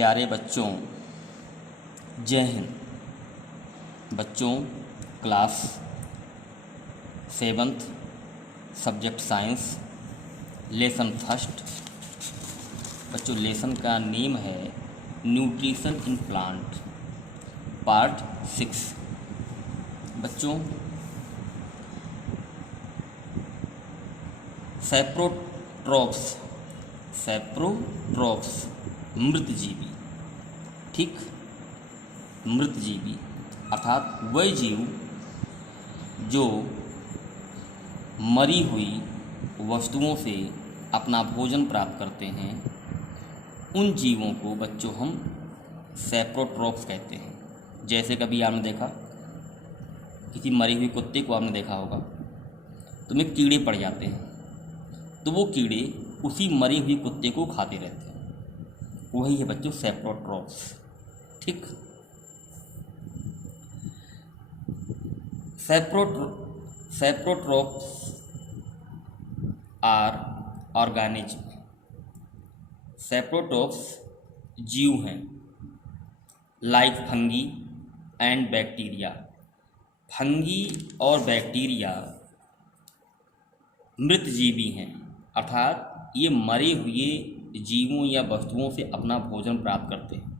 प्यारे बच्चों, जय हिंद। बच्चों, class 7th subject science, lesson first. बच्चों, लेसन का नेम है न्यूट्रिशन इन प्लांट, पार्ट 6। बच्चों, सैप्रोट्रोप्स मृतजीवी, ठीक, मृतजीवी अर्थात वह जीव जो मरी हुई वस्तुओं से अपना भोजन प्राप्त करते हैं, उन जीवों को बच्चों हम सैप्रोट्रोप्स कहते हैं। जैसे कभी आपने देखा किसी मरे हुए कुत्ते को, आपने देखा होगा, तो में कीड़े पड़ जाते हैं, तो वो कीड़े उसी मरे हुए कुत्ते को खाते रहते हैं। वही है बच्चों सैप्रोट्रोप्स, ठीक। सैप्रोट्रोप्स आर ऑर्गेनिज्म। सैप्रोट्रोप्स जीव हैं like fungi and bacteria. Fungi और बैक्टीरिया मृतजीवी हैं, अर्थात ये मरे हुए जीवों या वस्तुओं से अपना भोजन प्राप्त करते हैं।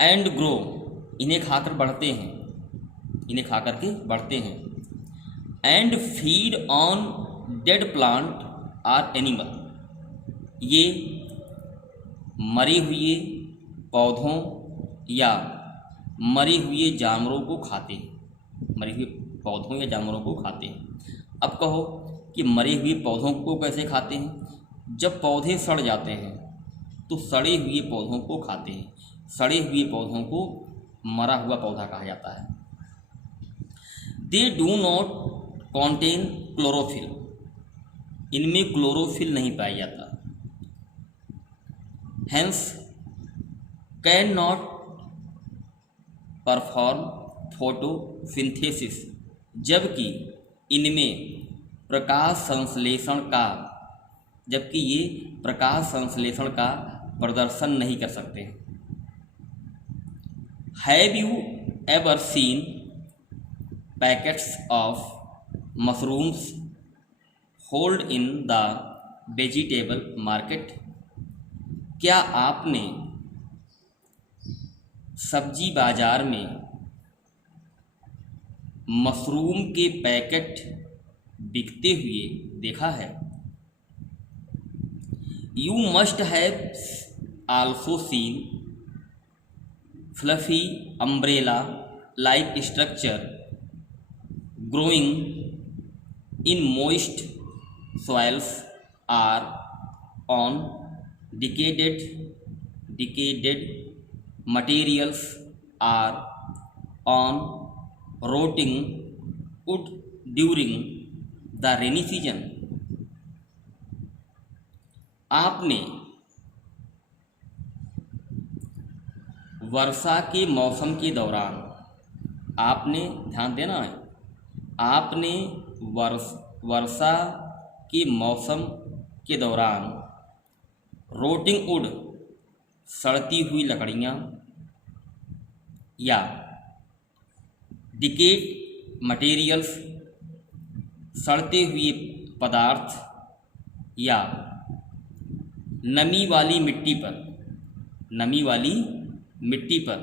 एंड ग्रो, इन्हें खाकर बढ़ते हैं, इन्हें खाकर के बढ़ते हैं। And feed on dead plant or animal, ये मरे हुए पौधों या मरे हुए जानवरों को खाते हैं, मरे हुए पौधों या जानवरों को खाते हैं। अब कहो कि मरे हुए पौधों को कैसे खाते हैं? जब पौधे सड़ जाते हैं तो सड़े हुए पौधों को खाते हैं। सड़े हुए पौधों को मरा हुआ पौधा कहा जाता है। दे डू नॉट कॉन्टेन क्लोरोफिल, इनमें क्लोरोफिल नहीं पाया जाता। Hence can not perform photosynthesis, जबकि इनमें प्रकाश संश्लेषण का प्रदर्शन नहीं कर सकते। Have you ever seen packets of mushrooms hold in the vegetable market? क्या आपने सब्जी बाजार में मशरूम के पैकेट बिकते हुए देखा है? You must have also seen fluffy umbrella like structure growing in moist soils or on decayed materials are on rotting wood during the rainy season. आपने वर्षा के मौसम के दौरान, आपने ध्यान देना है, आपने वर्षा के मौसम के दौरान रोटिंग वुड, सड़ती हुई लकड़ियाँ, या डिकेड मटेरियल्स, सड़ते हुए पदार्थ, या नमी वाली मिट्टी पर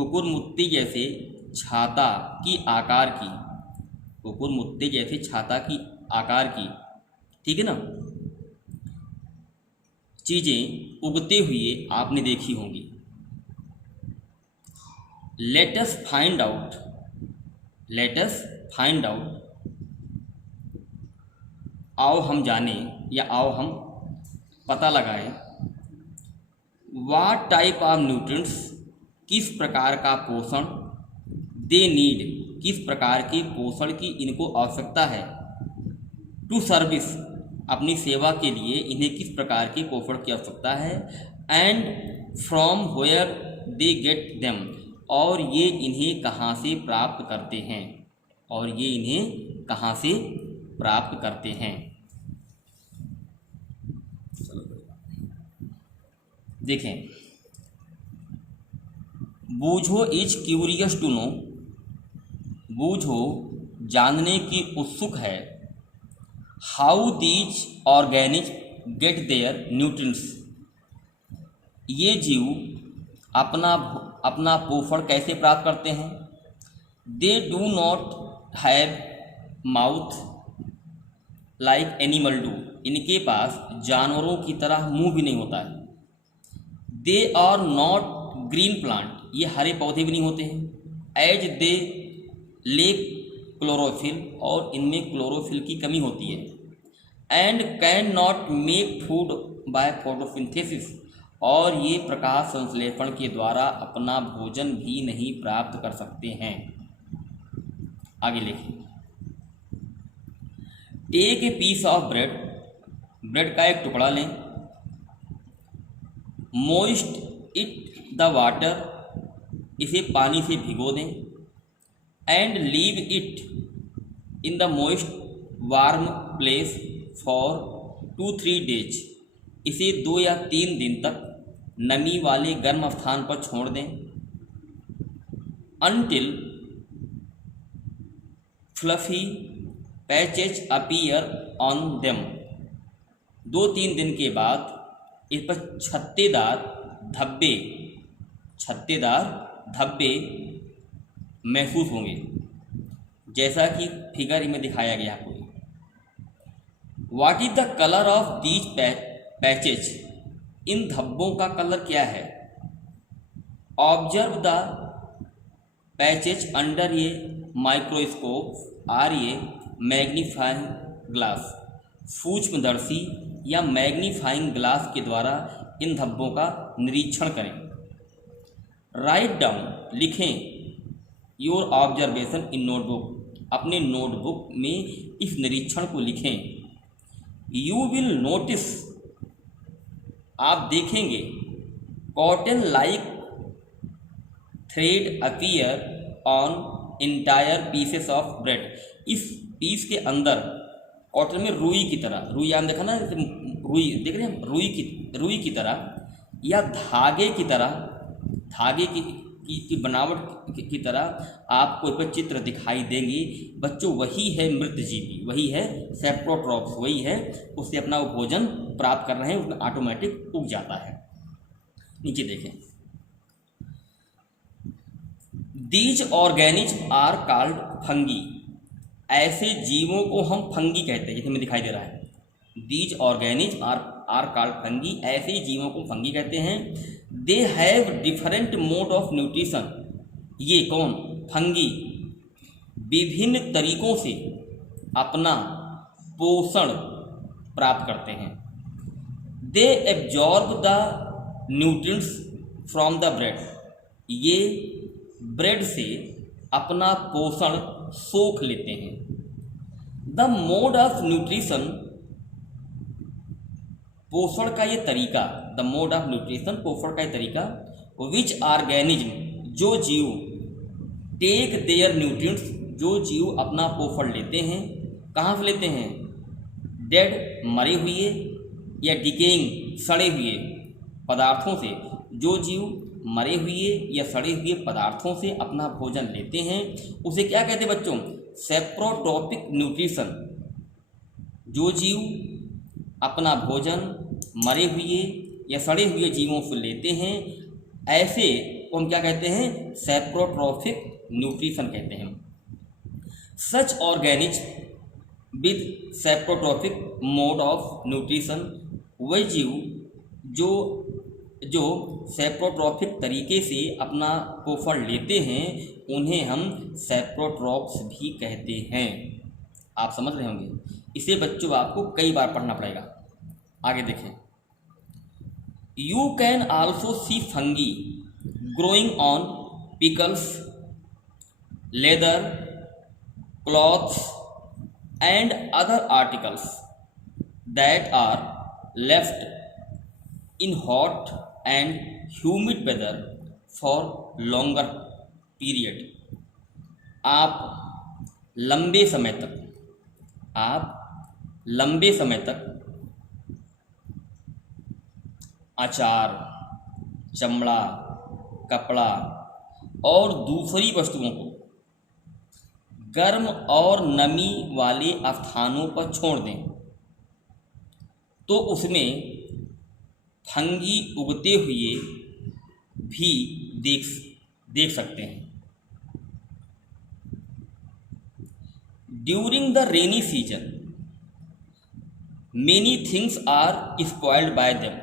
कुकुरमुत्ते जैसे छाता की आकार की, ठीक है ना, चीज़ें उगते हुए आपने देखी होंगी। लेट अस फाइंड आउट, आओ हम जानें या आओ हम पता लगाएं, व्हाट टाइप ऑफ न्यूट्रिएंट्स, किस प्रकार का पोषण, दे नीड, किस प्रकार के पोषण की इनको आवश्यकता है, टू सर्विस, अपनी सेवा के लिए इन्हें किस प्रकार के पोषण की आवश्यकता है, and from where they get them, और ये इन्हें कहाँ से प्राप्त करते हैं, देखें, बूझो इज क्यूरियस टू नो, बूझो जानने की उत्सुक है, how these organisms get their nutrients, ये जीव अपना अपना पोषण कैसे प्राप्त करते हैं। They do not have mouth like animal do, इनके पास जानवरों की तरह मुंह भी नहीं होता है। They are not green plant, ये हरे पौधे भी नहीं होते हैं। एज दे लेक क्लोरोफिल, और इनमें क्लोरोफिल की कमी होती है। And can not make food by photosynthesis, और ये प्रकाश संश्लेषण के द्वारा अपना भोजन भी नहीं प्राप्त कर सकते हैं। आगे लिखिए, take a piece of bread, bread का एक टुकड़ा लें, मोइस्ट इट द वाटर, इसे पानी से भिगो दें, and leave it in the moist warm place for 2-3 days, इसे 2 या 3 दिन तक नमी वाले गर्म स्थान पर छोड़ दें। Until fluffy patches appear on them, 2-3 दिन के बाद इस पर छत्तेदार धब्बे महसूस होंगे, जैसा कि फिगर में दिखाया गया आपको। What is the colour of these patches, इन धब्बों का कलर क्या है। Observe the patches under a microscope or a magnifying glass, सूक्ष्मदर्शी या मैग्नीफाइंग ग्लास के द्वारा इन धब्बों का निरीक्षण करें। राइट डाउन, लिखें योर ऑब्जर्वेशन इन नोटबुक, अपने नोटबुक में इस निरीक्षण को लिखें। यू विल नोटिस, आप देखेंगे, cotton like thread appear on entire pieces of bread, इस पीस के अंदर कॉटन में रुई की तरह, रुई आप देखा ना, रुई देख रहे हैं, रुई की तरह या धागे की तरह, धागे की बनावट की तरह आपको इस पर चित्र दिखाई देंगी। बच्चों, वही है मृतजीवी, वही है सेप्रोट्रॉप्स, वही है, उससे अपना वो भोजन प्राप्त कर रहे हैं, उसमें ऑटोमेटिक उग जाता है। नीचे देखें, these organism are called fungi, ऐसे जीवों को हम फंगी कहते हैं, जिसमें में दिखाई दे रहा है। These organism are called fungi, ऐसे जीवों को फंगी कहते हैं। They have different mode of nutrition, ये कौन, फंगी, विभिन्न तरीकों से अपना पोषण प्राप्त करते हैं। They absorb the nutrients from the bread, ये ब्रेड से अपना पोषण सोख लेते हैं। द मोड ऑफ न्यूट्रिशन, पोषण का ये तरीका, द मोड ऑफ न्यूट्रिशन, पोषण का ये तरीका, विच ऑर्गेनिज्म, जो जीव, टेक देयर न्यूट्रिएंट्स, जो जीव अपना पोषण लेते हैं, कहाँ से लेते हैं, डेड, मरे हुए, या डिकेइंग, सड़े हुए पदार्थों से, जो जीव मरे हुए या सड़े हुए पदार्थों से अपना भोजन लेते हैं, उसे क्या कहते हैं बच्चों, सेप्रोट्रॉपिक न्यूट्रिशन। जो जीव अपना भोजन मरे हुए या सड़े हुए जीवों से लेते हैं, ऐसे को हम क्या कहते हैं, सेप्रोट्रॉपिक न्यूट्रिशन कहते हैं। Such organism with saprotrophic mode of nutrition, वही जीव जो सेप्रोट्रॉपिक तरीके से अपना पोषण लेते हैं, उन्हें हम सेप्रोट्रॉप्स भी कहते हैं। आप समझ रहे होंगे, इसे बच्चों आपको कई बार पढ़ना पड़ेगा। आगे देखें, you can also see fungi growing on pickles, leather, clothes and other articles that are left in hot and humid weather for longer period. आप लंबे समय तक अचार, चमड़ा, कपड़ा और दूसरी वस्तुओं को गर्म और नमी वाले स्थानों पर छोड़ दें तो उसमें फंगी उगते हुए भी देख सकते हैं। During the rainy season many things are spoiled by them.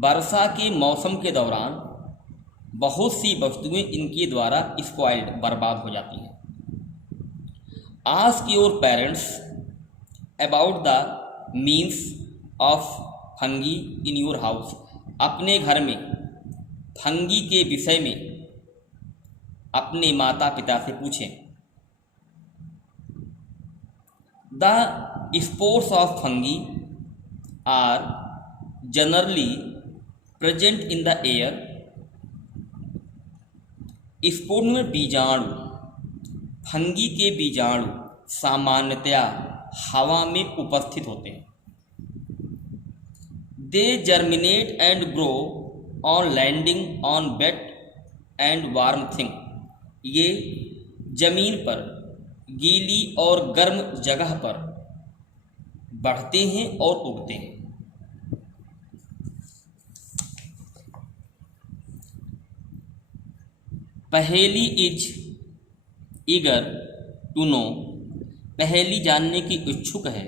वर्षा के मौसम के दौरान बहुत सी वस्तुएं इनके द्वारा स्पॉइल्ड बर्बाद हो जाती हैं। Ask your parents about the means of fungi in your house. अपने घर में फंगी के विषय में अपने माता पिता से पूछें। The spores of fungi are generally present in the air. Spores में बीजाणु, फंगी के बीजाणु सामान्यतया हवा में उपस्थित होते हैं। They germinate and grow on landing on wet and warm thing. ये जमीन पर गीली और गर्म जगह पर बढ़ते हैं और उगते हैं। पहेली इज ईगर टू नो। पहेली जानने की इच्छुक है।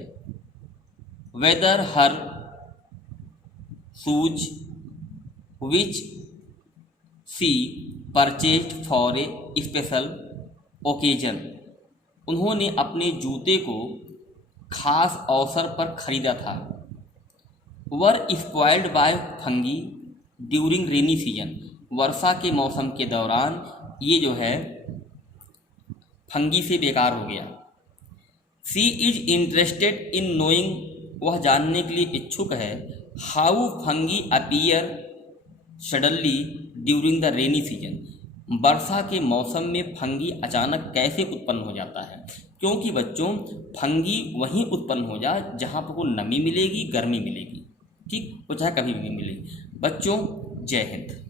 Whether her shoes which she purchased for a special occasion. उन्होंने अपने जूते को खास अवसर पर खरीदा था। Were spoiled by fungi during rainy season. वर्षा के मौसम के दौरान ये जो है फंगी से बेकार हो गया। She is interested in knowing. वह जानने के लिए इच्छुक है। How fungi appear suddenly during the rainy season. वर्षा के मौसम में फंगी अचानक कैसे उत्पन्न हो जाता है। क्योंकि बच्चों फंगी वहीं उत्पन्न हो जाए जहाँ पर को नमी मिलेगी, गर्मी मिलेगी, ठीक, वो चाहे कभी भी मिलेगी। बच्चों जय हिंद।